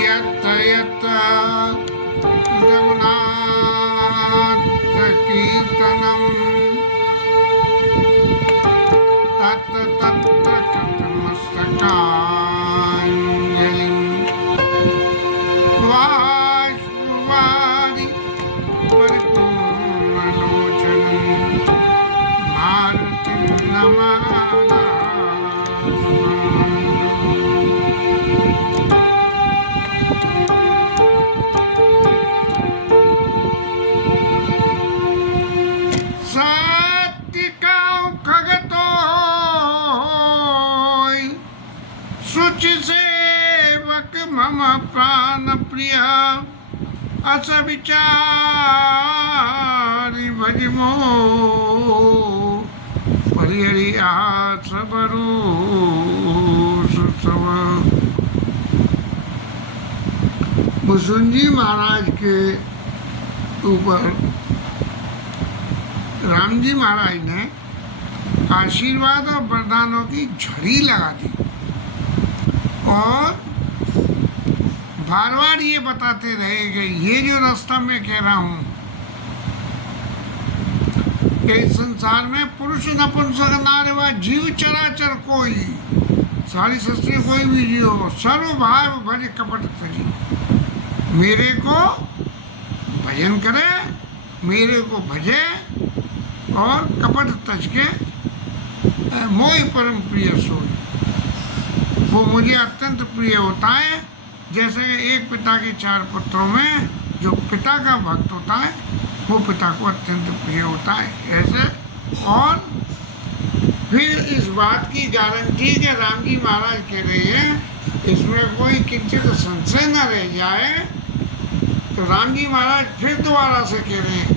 यत यत रघुनाथ कीर्तनम तत तत्र कृतमस्तकाञ्जलिं वाष्पवारि परिपूर्णलोचनं मारुतिं नमामि। शुचि सेवक मम प्राण प्रिय अस विचारि भजमो परिहरि आस भरोस सब। मुसुंजी महाराज के ऊपर राम जी महाराज ने आशीर्वाद और वरदानों की झड़ी लगा दी और बार बार ये बताते रहे कि ये जो रास्ता मैं कह रहा हूँ कि इस संसार में पुरुष नपुंसक नारी व जीव चराचर कोई सारी सृष्टि कोई भी जीव सर्वभाव भज कपट तजी, मेरे को भजन करे, मेरे को भजे और कपट तज के मोहि परम प्रिय सोई, वो मुझे अत्यंत प्रिय होता है। जैसे एक पिता के 4 पुत्रों में जो पिता का भक्त होता है वो पिता को अत्यंत प्रिय होता है, ऐसे। और फिर इस बात की गारंटी कि राम जी महाराज कह रहे हैं इसमें कोई किंचित संशय न रह जाए, तो राम जी महाराज फिर दोबारा से कह रहे हैं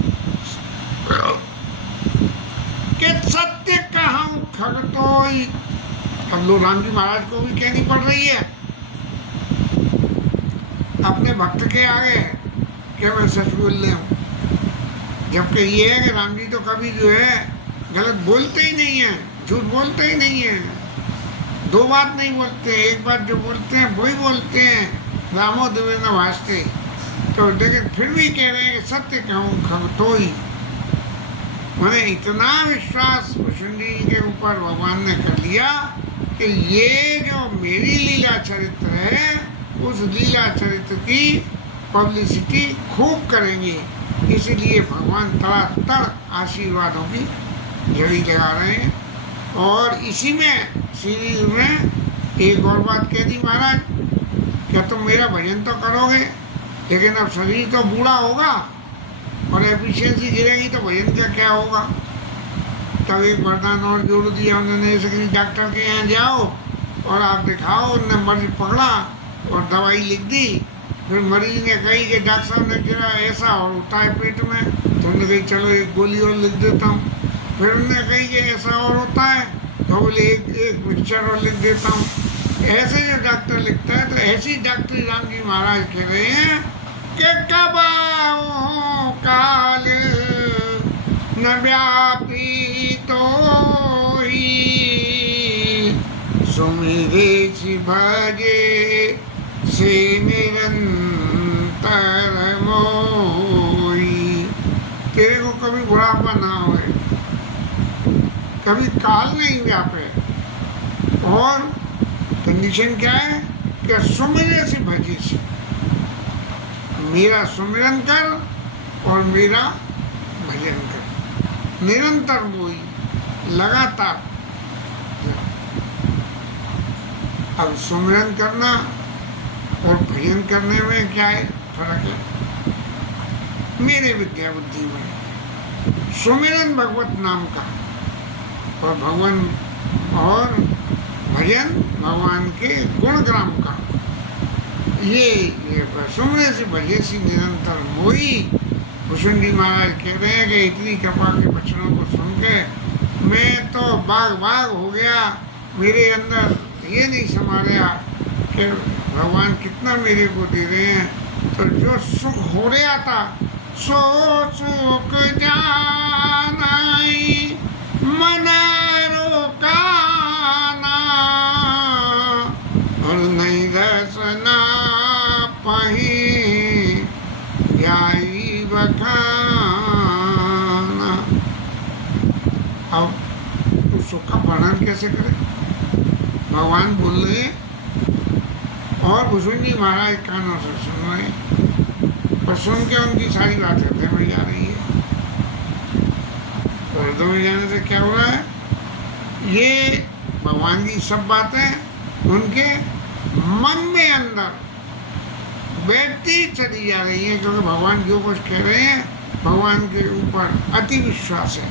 कि सत्य कहूँ खगतोई। अब लोग राम जी महाराज को भी कहनी पड़ रही है अपने भक्त के आगे कि मैं सच बोल रहा हूँ, जबकि ये है कि राम जी तो कभी जो है गलत बोलते ही नहीं है, झूठ बोलते ही नहीं है, 2 बात नहीं बोलते, एक बात जो बोलते हैं वही बोलते हैं, रामो दिव्य न भासते। तो लेकिन फिर भी कह रहे हैं कि सत्य कहूँ खगतोई, मैंने इतना विश्वास वसुंधरा जी के ऊपर भगवान ने कर लिया कि ये जो मेरी लीला चरित्र है उस लीला चरित्र की पब्लिसिटी खूब करेंगे, इसलिए भगवान तड़ातड़ आशीर्वादों की झड़ी लगा रहे हैं। और इसी में सीरीज में एक और बात कह दी महाराज, क्या तुम मेरा भजन तो करोगे लेकिन अब शरीर तो बूढ़ा होगा और एफिशिएंसी गिरेगी तो भजन का क्या होगा। तब एक वरदान और जोड़ दिया उन्होंने, जैसे कि डॉक्टर के यहाँ जाओ और आप दिखाओ, उन्होंने मरीज पकड़ा और दवाई लिख दी, फिर मरीज ने कही कि डॉक्टर साहब ने कहा ऐसा और होता है पेट में, तो उन्होंने कही चलो एक गोली और लिख देता हूँ, फिर उन्होंने कही कि ऐसा और होता है तो बोले एक मिक्सचर और लिख देता हूँ। ऐसे जो डॉक्टर लिखता है तो ऐसी डॉक्टरी राम जी महाराज कह रहे हैं कि कब काल न व्यापी तो सुमिरे भजे से निरंतर मोई। तेरे को कभी बुढ़ापा ना होए, कभी काल नहीं व्यापे, और कंडीशन क्या है कि सुमिरे से भजे से, मेरा सुमिरन कर और मेरा भजन कर, निरंतर मोई, लगातार। अब सुमिरन करना और भजन करने में क्या है फर्क है? मेरे विद्या बुद्धि में सुमिरन भगवत नाम का और भगवान और भजन भगवान के गुणग्राम का, ये सुमरे से भजे सी निरंतर मोई। भूषण महाराज कह रहे हैं कि इतनी कृपा के वचनों को सुन के मैं तो बाग बाग हो गया, मेरे अंदर ये नहीं संभाला कि भगवान कितना मेरे को दे रहे हैं, तो जो सुख हो रहा था सो सुख जानाई मन रोकाना, और नहीं रसना पही ध्याई बखाना। अब उस सुख का वर्णन कैसे करें? भगवान बोल रहे हैं और भूषण जी महाराज कानों से सुन रहे हैं, और सुन के उनकी सारी बात हृदय में जा रही है। तो हृदय में जाने से क्या हो रहा है? ये भगवान की सब बातें उनके मन में अंदर बैठती चली जा रही है, क्योंकि भगवान जो कुछ कह रहे हैं भगवान के ऊपर अति विश्वास है,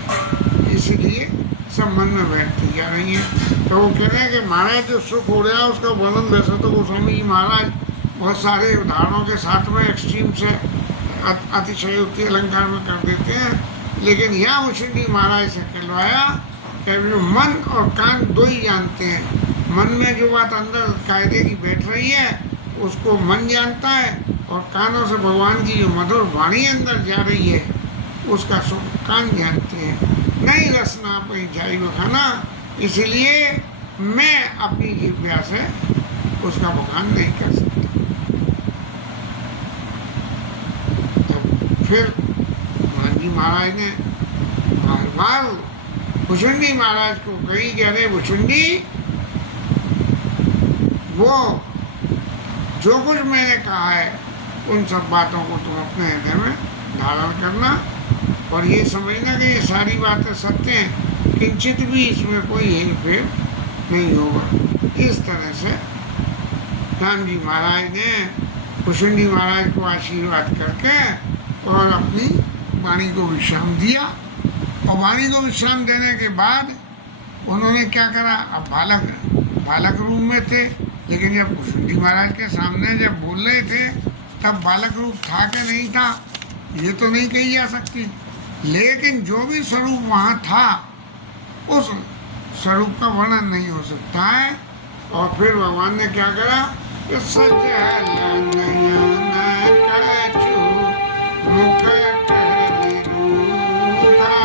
इसलिए सब मन में बैठती जा रही है। तो वो कह रहे हैं कि महाराज जो सुख हो रहा है उसका वर्णन वैसे तो गोस्वामी जी महाराज बहुत सारे उदाहरणों के साथ में एक्सट्रीम से अतिशयोक्ति अलंकार में कर देते हैं, लेकिन यहाँ भूषण जी महाराज से कहलवाया कि जो मन और कान दो ही जानते हैं। मन में जो बात अंदर कायदे की बैठ रही है उसको मन जानता है, और कानों से भगवान की जो मधुर वाणी अंदर जा रही है उसका सुख कान जानते हैं। नहीं रसना पर जाई बखाना, इसलिए मैं अपनी जिह्वा से उसका बखान नहीं कर सकता। तो फिर भगवान जी महाराज ने बार बार भूषण जी महाराज को कही कि अरे भूषण जी, वो जो कुछ मैंने कहा है उन सब बातों को तुम अपने हृदय में धारण करना, और ये समझना कि ये सारी बातें सत्य हैं, किंचित भी इसमें कोई हेरफेर नहीं होगा। इस तरह से राम जी महाराज ने भूषण जी महाराज को आशीर्वाद करके और अपनी वाणी को विश्राम दिया। और वाणी को विश्राम देने के बाद उन्होंने क्या करा? अब बालक रूप में थे, लेकिन जब भूषण जी महाराज के सामने जब बोल रहे थे तब बालक रूप था कि नहीं था ये तो नहीं कही जा सकती, लेकिन जो भी स्वरूप वहाँ था उस स्वरूप का वर्णन नहीं हो सकता है। और फिर भगवान ने क्या करा कि सजल नयन कछु मुख कहरि रूखा,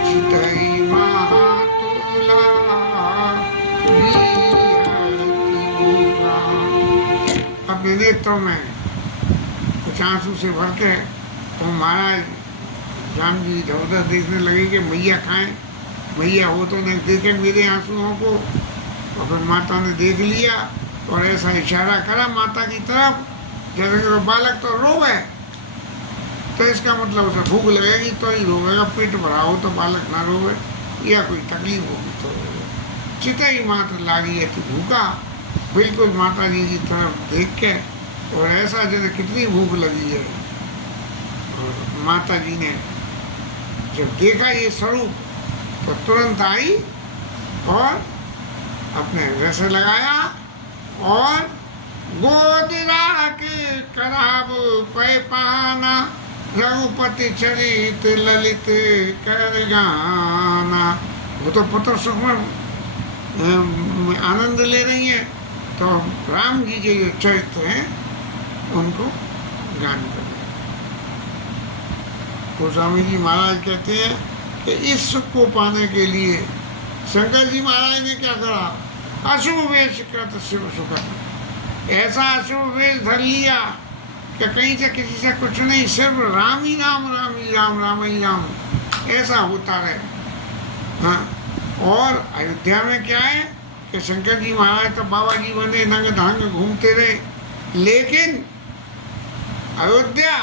चितई महातुला विहरति भूखा। अपने नेत्रों में कुछ आंसू से भर के तो महाराज राम जी इधर उधर देखने लगे कि मैया खाएं, मैया हो तो नहीं देखे मेरे आंसुओं को। और फिर माता ने देख लिया और ऐसा इशारा करा माता की तरफ जैसे कि बालक तो रोवे, तो इसका मतलब उसे भूख लगेगी तो ही रोवेगा, पेट भरा हो तो बालक ना रोवे, या कोई तकलीफ होगी तो रोवे। चितई मात्र लागी है कि भूखा, बिल्कुल माता जी की तरफ देख के, और ऐसा जैसे कितनी भूख लगी है। और माता जी ने जब देखा ये स्वरूप तो तुरंत आई और अपने हृदय से लगाया और गोद राख कराब पै पाना, रघुपति चरित ललित कर गाना। वो तो पुत्र सुख में आनंद ले रही है, तो राम जी के जो चरित्र हैं उनको गान कर। गोस्वामी जी महाराज कहते हैं कि इस सुख को पाने के लिए शंकर जी महाराज ने क्या करा? अशुभ वेश कृत शिव सुख, ऐसा अशुभ वेश धर लिया कि कहीं से किसी से कुछ नहीं, सिर्फ राम ही राम, राम ही राम, राम ही राम, ऐसा होता रहे। हाँ, और अयोध्या में क्या है कि शंकर जी महाराज तो बाबा जी बने, नंग धांग घूमते रहे, लेकिन अयोध्या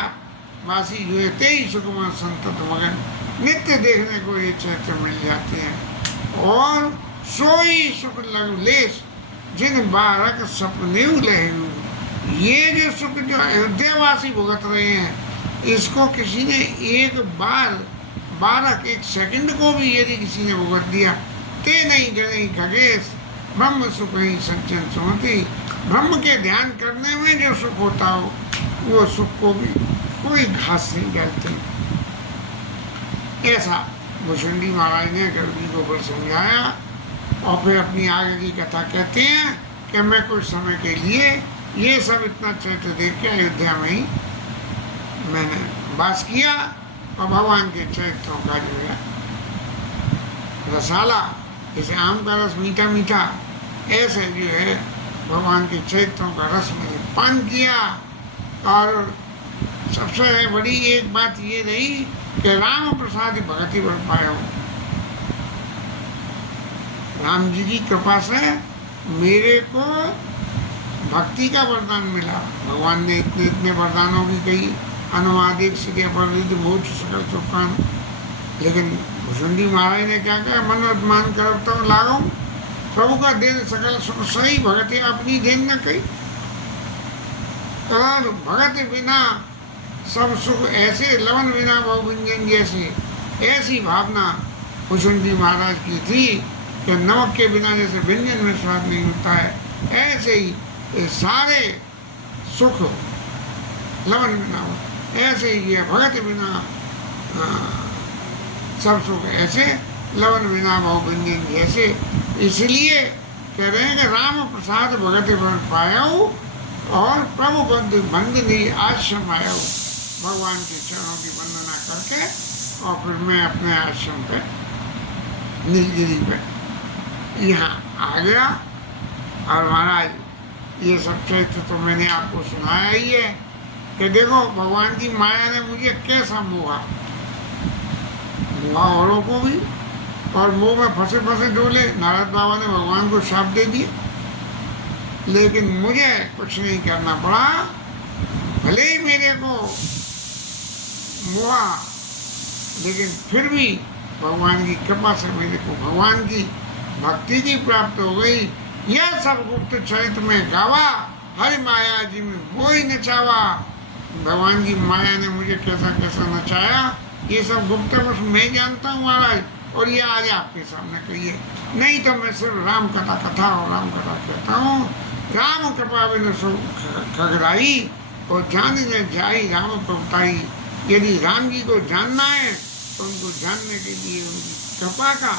वासी जो है तेई सुखमय संतत मगन, नित्य देखने को ये चरित्र मिल जाते हैं। और सोई सुख लग लेस जिन बारक सपने लहू, ये जो सुख जो अयोध्या वासी भुगत रहे हैं इसको किसी ने एक बार बारक एक सेकंड को भी यदि किसी ने भुगत दिया, ते नहीं गणई खगेश ब्रह्म सुख ही संचन सुमति, ब्रह्म के ध्यान करने में जो सुख होता हो वो सुख को भी कोई घास नहीं डालते। ऐसा भूषण जी महाराज ने गर्ग जी को ऊपर समझाया और फिर अपनी आगे की कथा कहते हैं कि मैं कुछ समय के लिए ये सब इतना चरित्र देख के अयोध्या में ही मैंने वास किया और भगवान के चरित्रों का जो है रसाला, जैसे आम का रस मीठा मीठा, ऐसे जो है भगवान के चरित्रों का रस मैंने पान किया। और सबसे बड़ी एक बात ये रही कि राम प्रसाद भगति बढ़ पाया हूँ। राम जी की कृपा से मेरे को भक्ति का वरदान मिला। भगवान ने इतने इतने वरदानों की कही, अनुवादिक सिद्ध परिधि मोक्ष सकल सुखान, लेकिन भुषुंडी महाराज ने क्या कहा, मन अभिमान करता हूँ लागू प्रभु का देन सकल सुख सही, भगत अपनी देन न कही। और भगत बिना सब सुख ऐसे, लवन बिना बहुव्यंजन जैसे, ऐसी भावना भुषुंडी महाराज की थी कि नमक के बिना जैसे व्यंजन में स्वाद नहीं होता है, ऐसे ही ये सारे सुख लवन बिना हो, ऐसे ही ये भगत बिना सब सुख ऐसे, लवन बिना बहुव्यंजन जैसे। इसलिए कह रहे हैं कि राम प्रसाद भगत बन पाया और प्रभु बंदनी आश्रम आया हूँ। भगवान के चरणों की वंदना करके और फिर मैं अपने आश्रम पे नीलगिरी पे यहाँ आ गया। और महाराज ये सब चरित्र तो मैंने आपको सुनाया ही है कि देखो भगवान की माया ने मुझे कैसा मोहा औरों को भी, और मोह में फंसे फंसे डोले। नारद बाबा ने भगवान को शाप दे दिया, लेकिन मुझे कुछ नहीं करना पड़ा। भले ही मेरे को मोहा, लेकिन फिर भी भगवान की कृपा से मेरे को भगवान की भक्ति की प्राप्त हो गई। यह सब गुप्त चरित्र में गावा, हरि माया जी में मोही नचावा। भगवान की माया ने मुझे कैसा कैसा नचाया, ये सब गुप्त बस मैं जानता हूँ महाराज, और ये आज आपके सामने कहिए। नहीं तो मैं सिर्फ राम कथा कथा और राम कथा कहता हूँ। राम कृपा बिन खगराई और जानने जाई राम प्रभुताई। यदि राम जी को जानना है तो उनको जानने के लिए उनकी कृपा का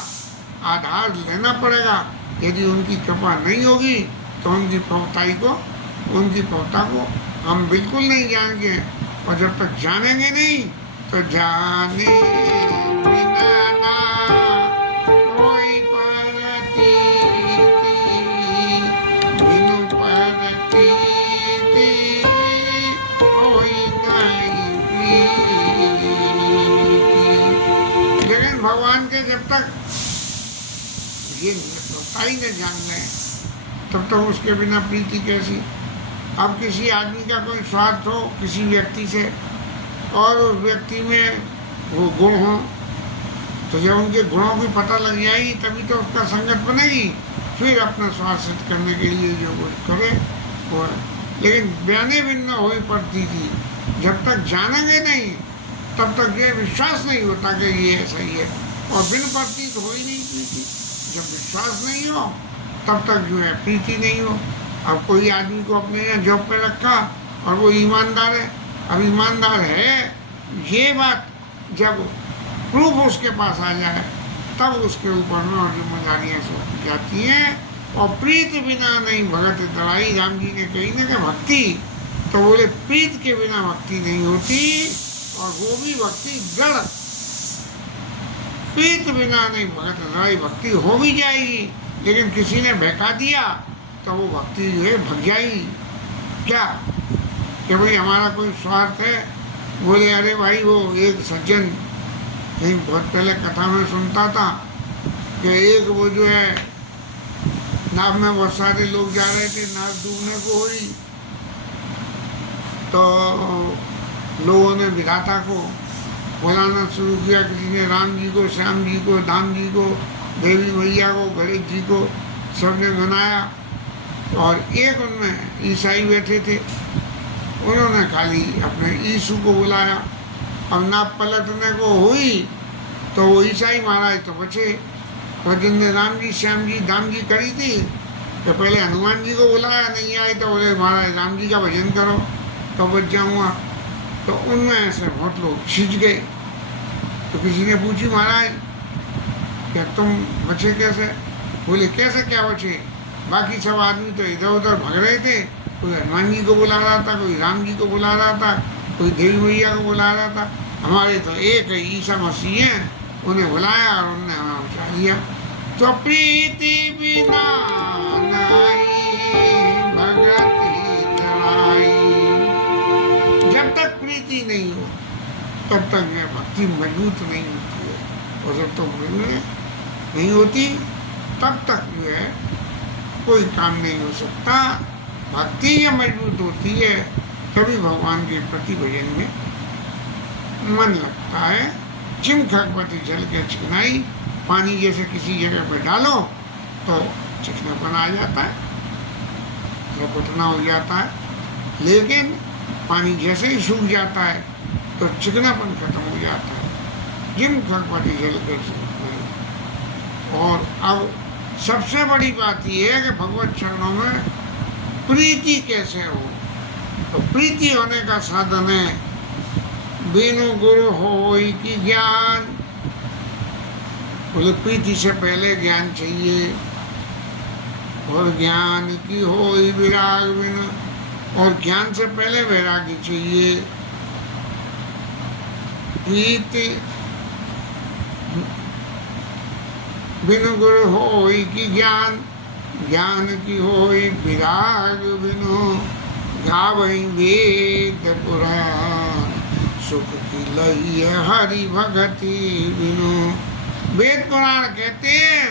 आधार लेना पड़ेगा। यदि उनकी कृपा नहीं होगी तो उनकी प्रभुताई को, उनकी प्रभुता को हम बिल्कुल नहीं जानेंगे। और जब तक जानेंगे नहीं तो जाने बिना ना कोई परतीति, बिनु परतीति कोई नहीं प्रीति। लेकिन भगवान के जब तक ये प्रभुताई न जान लें तब तक उसके बिना प्रीति कैसी। अब किसी आदमी का कोई स्वार्थ हो किसी व्यक्ति से और उस व्यक्ति में वो गुण हो, तो जब उनके गुणों की पता लग जाएगी तभी तो उसका संगत बनेगी, फिर अपना स्वार्थ सिद्ध करने के लिए जो कुछ करे वो है। लेकिन बयाने भिन्न हो पड़ती थी, जब तक जानेंगे नहीं तब तक ये विश्वास नहीं होता कि ये ऐसा ही है, और बिन प्रतीत हो ही नहीं प्रीति। जब विश्वास नहीं हो तब तक जो है प्रीति नहीं हो। अब कोई आदमी को अपने यहाँ जॉब पे रखा और वो ईमानदार है, अब ईमानदार है ये बात जब प्रूफ उसके पास आ जाए तब उसके ऊपर में और जिम्मेदारियाँ सौंपी जाती हैं। और प्रीत बिना नहीं भगत दड़ाई, राम जी ने कही ना कि भक्ति, तो बोले प्रीत के बिना भक्ति नहीं होती, और वो भी भक्ति दृढ़। प्रीत बिना नहीं भगत दड़ाई, भक्ति हो भी जाएगी लेकिन किसी ने बहका दिया तो वो भक्ति जो है भग जाएगी। क्या कि भाई हमारा कोई स्वार्थ है, बोले अरे भाई वो एक सज्जन, नहीं बहुत पहले कथा में सुनता था कि एक वो जो है नाव में बहुत सारे लोग जा रहे थे, नाव डूबने को हुई तो लोगों ने विधाता को बुलाना शुरू किया। किसी ने राम जी को, श्याम जी को, धाम जी को, देवी मैया को, गणेश जी को, सबने मनाया। और एक उनमें ईसाई बैठे थे, उन्होंने खाली अपने यीशु को बुलाया। अब नाव पलटने को हुई तो वो ईसाई महाराज तो बचे, और जिनने राम जी, श्याम जी, धाम जी करी थी तो पहले हनुमान जी को बुलाया, नहीं आए तो बोले महाराज राम जी का भजन करो तो बच जाऊँगा। तो उनमें ऐसे बहुत लोग छिंच गए। तो किसी ने पूछी महाराज क्या तुम बचे कैसे, बोले कैसे क्या बचे? बाकी सब आदमी तो इधर उधर भाग रहे थे, कोई हनुमान जी को बुला रहा था, कोई राम जी को बुला रहा था, कोई देवी मैया को बुला रहा था। हमारे तो एक है ईसा मसीह हैं, उन्हें बुलाया और उन्होंने हमें उठा लिया। तो प्रीति बिना नाई भगति तराई, जब तक प्रीति नहीं हो तब तक यह भक्ति मजबूत नहीं होती है, और जब तक मजबूत नहीं होती तब तक जो है कोई काम नहीं हो सकता। भक्ति ये मजबूत होती है तभी भगवान के प्रति भजन में मन लगता है। चिम खगपति जल के चिकनाई, पानी जैसे किसी जगह पे डालो तो चिकनापन आ जाता है, रपटना हो जाता है, लेकिन पानी जैसे ही सूख जाता है तो चिकनापन खत्म हो जाता है। जिम खगपति जल के चिकनाई। और अब सबसे बड़ी बात यह है कि भगवत चरणों में प्रीति कैसे हो। तो प्रीति होने का साधन है बिनु गुरु होई की ज्ञान। बोले प्रीति से पहले ज्ञान चाहिए, और ज्ञान की होई विराग बिनु, और ज्ञान से पहले वैराग्य चाहिए। प्रीति बिनु गुरु होई की ज्ञान, ज्ञान की होई विराग बिनु, गावई वेद पुराण, सुख की लई हरि भगति बिनु। वेद पुराण कहते हैं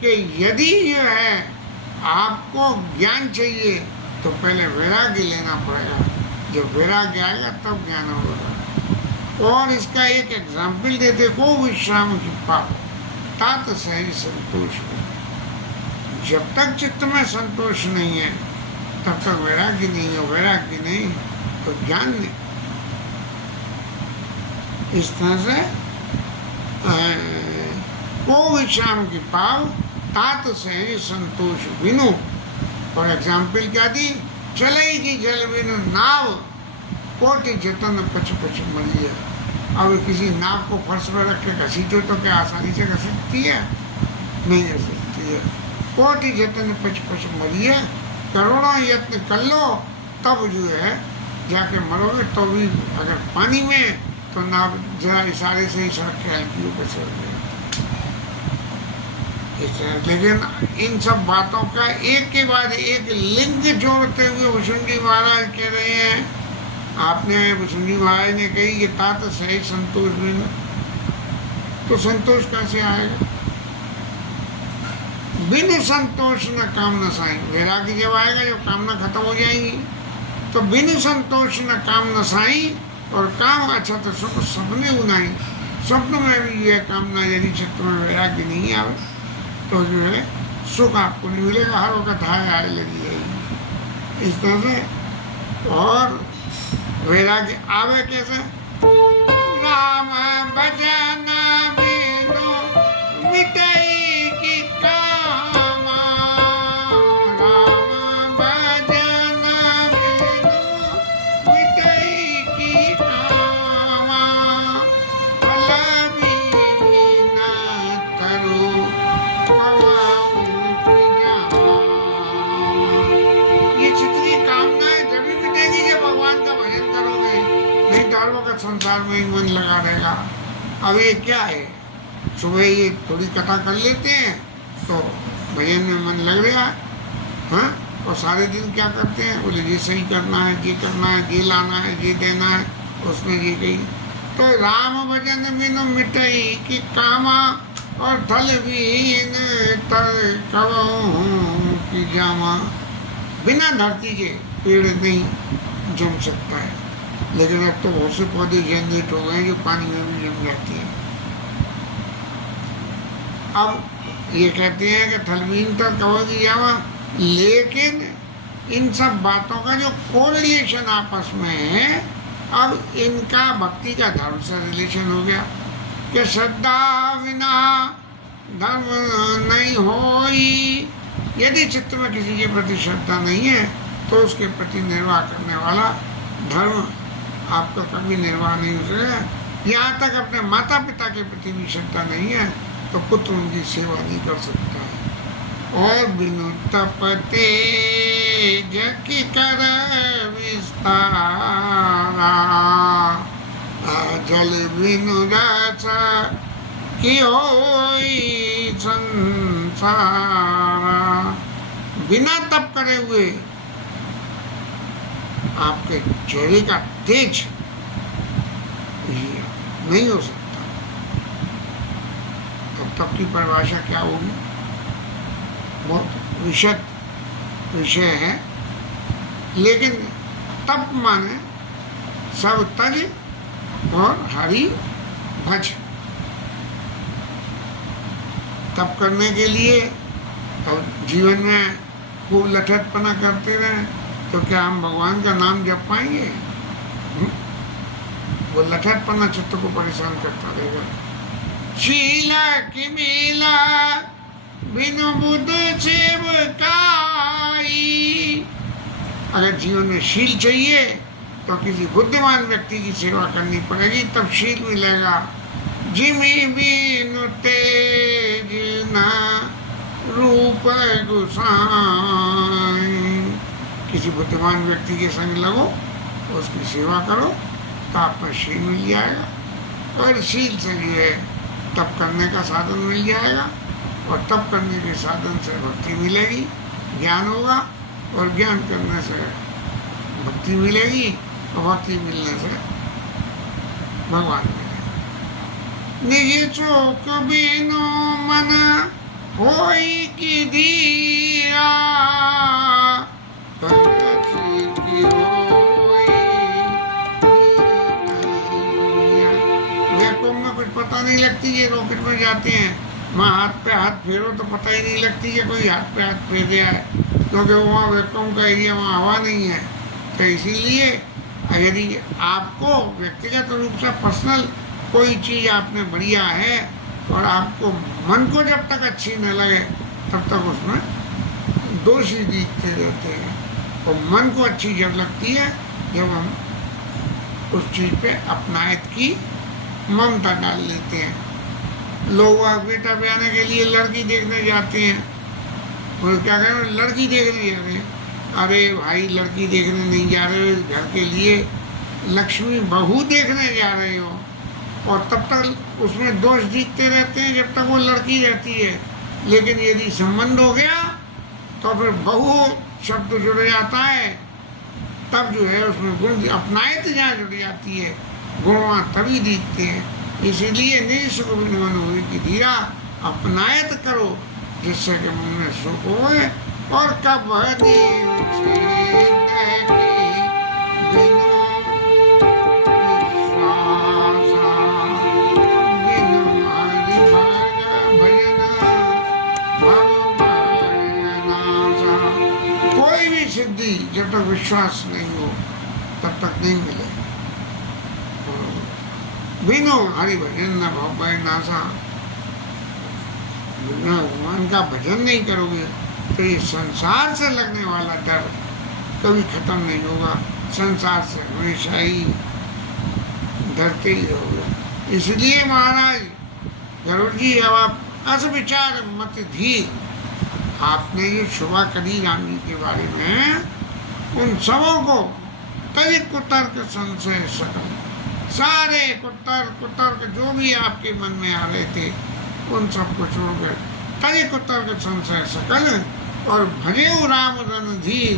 कि यदि जो है आपको ज्ञान चाहिए तो पहले वैराग्य लेना पड़ेगा, जब वैराग्य आएगा तब ज्ञान होगा। और इसका एक एग्जाम्पल देते, को विश्राम की पाप तात सहज संतोष में। जब तक चित्त में संतोष नहीं है तब तक वैराग्य नहीं है, वैराग्य नहीं तो ज्ञान नहीं। इस तरह से को विश्राम की पाव तात सहज संतोष बिनु। फॉर एग्जाम्पल क्या दी, चलेगी जल बिनु नाव, कोटि जतन पछ पछ मरिया। अब किसी नाव को फर्श पर रख के घसीटो तो क्या आसानी से घस सकती है? नहीं घस सकती है। कोटि जतन पछ पछ मरिया, करोड़ों यत्न कर लो तब जो है जाके मरोगे। तो भी अगर पानी में तो नाव जरा इशारे से ही सड़क के हल्की ऊपर चढ़ गए। लेकिन इन सब बातों का एक के बाद एक लिंक जोड़ते हुए भुसुंडी महाराज कह रहे हैं। आपने भुसुंडी महाराज ने कही कि तात सही संतोष बिनु, तो संतोष कैसे आएगा? बिनु संतोष न काम न साई। वैराग्य जब आएगा, जब कामना खत्म हो जाएंगी, तो बिनु संतोष न काम न साई। और काम अच्छा तो सपने उनाई, स्वप्न में भी ये कामना यदि चित्त में वैराग्य नहीं आवे तो जो है सुख आपको नहीं मिलेगा, हर वक्त हाय हाय लगी रहेगी इस तरह से। और वैराग्य आवे कैसे? राम भजन बिनु मिटई की कामा, राम भजन बिनु मिटई की कामा, फल बिन तरु पवऊ की जामा। ये जितनी कामनाएं तभी मिटेगी जब भगवान का भजन करोगे, नहीं तो हर वक्त संसार में ही मन लगा रहेगा। अब ये क्या है, सुबह ये थोड़ी कथा कर लेते हैं तो भजन में मन लग गया, हाँ, और सारे दिन क्या करते हैं? बोले ये सही करना है, ये करना है, ये लाना है, ये देना है, उसने ये कही। तो राम भजन बिनु मिटई की कामा, और थल बीन तर कवऊ की जामा। बिना धरती के पेड़ नहीं जम सकता है, लेकिन अब तो बहुत से पौधे जनरेट हो गए हैं जो पानी में भी जम जाती हैं। अब ये कहते हैं कि थलवीन तर कवऊ की जामा, लेकिन इन सब बातों का जो कोरिलेशन आपस में है, अब इनका भक्ति का धर्म से रिलेशन हो गया कि श्रद्धा बिना धर्म नहीं होई। यदि चित्त में किसी के प्रति श्रद्धा नहीं है तो उसके प्रति निर्वाह करने वाला धर्म आपका कभी निर्वाह नहीं हो सकेगा। यहाँ तक अपने माता पिता के प्रति भी श्रद्धा नहीं है तो पुत्र उनकी सेवा नहीं कर सकता है। और बिनु तपते जकी कर विस्तारा, जल बिनु रस की होई संसारा। बिना तप करे हुए आपके चेहरे का तेज नहीं हो सकता। तब तप की परिभाषा क्या होगी? बहुत विशद विषय है, लेकिन तप माने सब तज और हरि भज। तप करने के लिए और जीवन में खूब लठतपना करते रहें तो क्या हम भगवान का नाम जप पाएंगे? वो लठतपना चित्त को परेशान करता रहेगा। शीला की मेला बिनु बुद्ध सेवकाई। अगर जीवन में शील चाहिए तो किसी बुद्धिमान व्यक्ति की सेवा करनी पड़ेगी, तब शील मिलेगा। जिमी बिनु तेज न रूप गुसाई। किसी बुद्धिमान व्यक्ति के संग लगो, उसकी सेवा करो तो आप में शील मिल जाएगा, और शील से जो है तप करने का साधन मिल जाएगा, और तप करने के साधन से भक्ति मिलेगी, ज्ञान होगा, और ज्ञान करने से भक्ति मिलेगी, और भक्ति मिलने से भगवान मिलेगा। निज चोक बिनु मन होई की धीरा, कुछ पता नहीं लगती ये रॉकेट में जाते हैं, वहाँ हाथ पे हाथ फेरो तो पता ही नहीं लगती कि कोई हाथ पे हाथ फेर दिया है, क्योंकि वहाँ वैक्यूम का एरिया, वहाँ हवा नहीं है। तो इसीलिए यदि आपको व्यक्तिगत रूप से पर्सनल कोई चीज़ आपने बढ़िया है और आपको मन को जब तक अच्छी न लगे तब तक उसमें दोष ही दिखते रहते हैं। और मन को अच्छी जब लगती है जब हम उस चीज़ पे अपनायत की ममता डाल लेते हैं। लोग बेटा ब्याने के लिए लड़की देखने जाते हैं, और क्या कह रहे हैं, लड़की देखने जा रहे हैं। अरे भाई, लड़की देखने नहीं जा रहे हो, घर के लिए लक्ष्मी बहू देखने जा रहे हो, और तब तक उसमें दोष दिखते रहते हैं जब तक वो लड़की रहती है। लेकिन यदि संबंध हो गया तो फिर बहू शब्द जुड़ जाता है, तब जो है उसमें गुण अपनायत जहाँ जुड़ जाती है, गुण वहाँ तभी दिखते हैं। इसीलिए निज सुख बिनु मन होई की धीरा, अपनायत करो जिससे कि मन में सुख होए। और कब कोई भी सिद्धि जब तक विश्वास नहीं हो तब तक नहीं मिलेगी। बिनु हरि भजन न भव नासा। बिना भगवान का भजन नहीं करोगे तो ये संसार से लगने वाला डर कभी खत्म नहीं होगा। संसार से हमेशा ही डरते ही रहोगे। इसलिए महाराज गरुड़ जी, अब आप अस विचार मत धीर, आपने ये शुभा करी राम जी के बारे में, उन सबों को कई कुतर्क संशय सकल, सारे कुतर्क जो भी आपके मन में आ रहे थे उन सबको छोड़कर कई कुतर्क संशय सकल, और भजे राम रणधीर,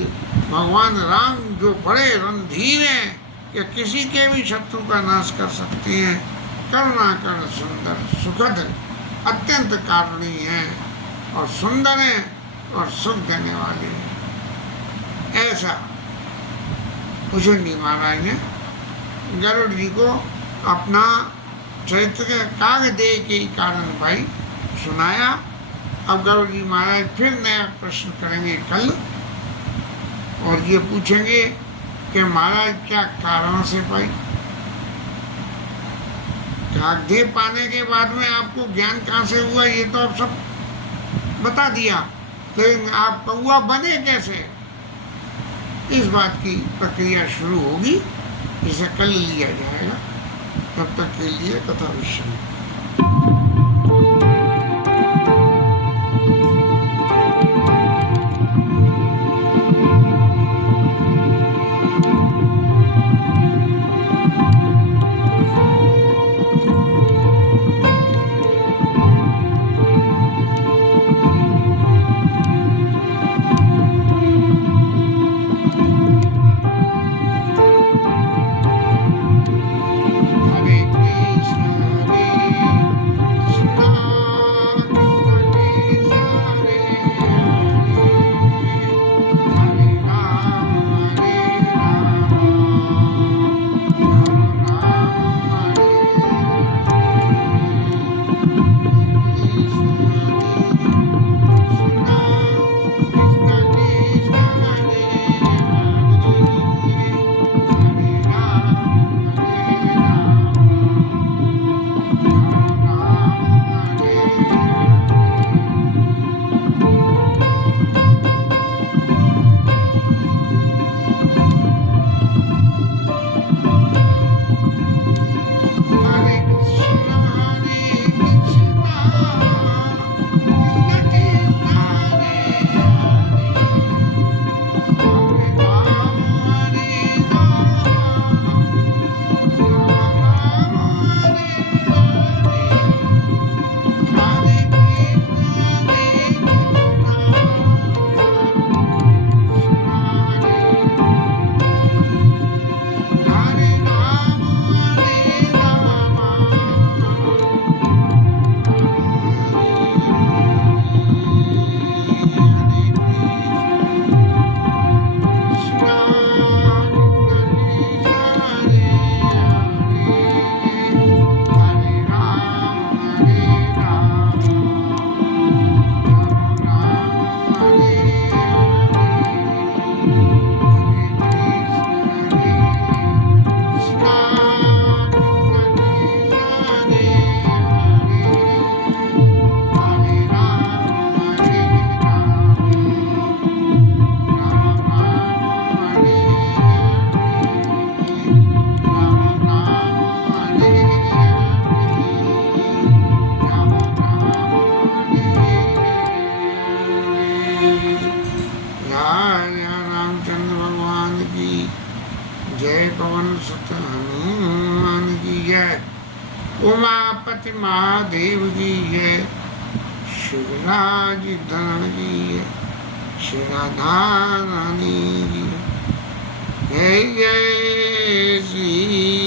भगवान राम जो बड़े रणधीर हैं कि किसी के भी शत्रु का नाश कर सकते हैं, करुणाकर सुंदर सुखद अत्यंत कारुणी हैं और सुंदर हैं और सुख देने वाले हैं। ऐसा भुजंगी महाराज ने गरुड़ जी को अपना चरित्र के कागदेय के कारण भाई सुनाया। अब गरुड़ जी महाराज फिर नया प्रश्न करेंगे कल, और ये पूछेंगे कि महाराज क्या कारण से पाई। कागदेय पाने के बाद में आपको ज्ञान कहाँ से हुआ ये तो आप सब बता दिया, लेकिन आप कौआ बने कैसे, इस बात की प्रक्रिया शुरू होगी, इसे कल लिया जाएगा। तब तक के लिए कथा विषय पवन सुत हनुमान की जय, उमापति महादेव की जय, शिवराज धरण की जय, श्री राधा रानी की जय, जय जय श्री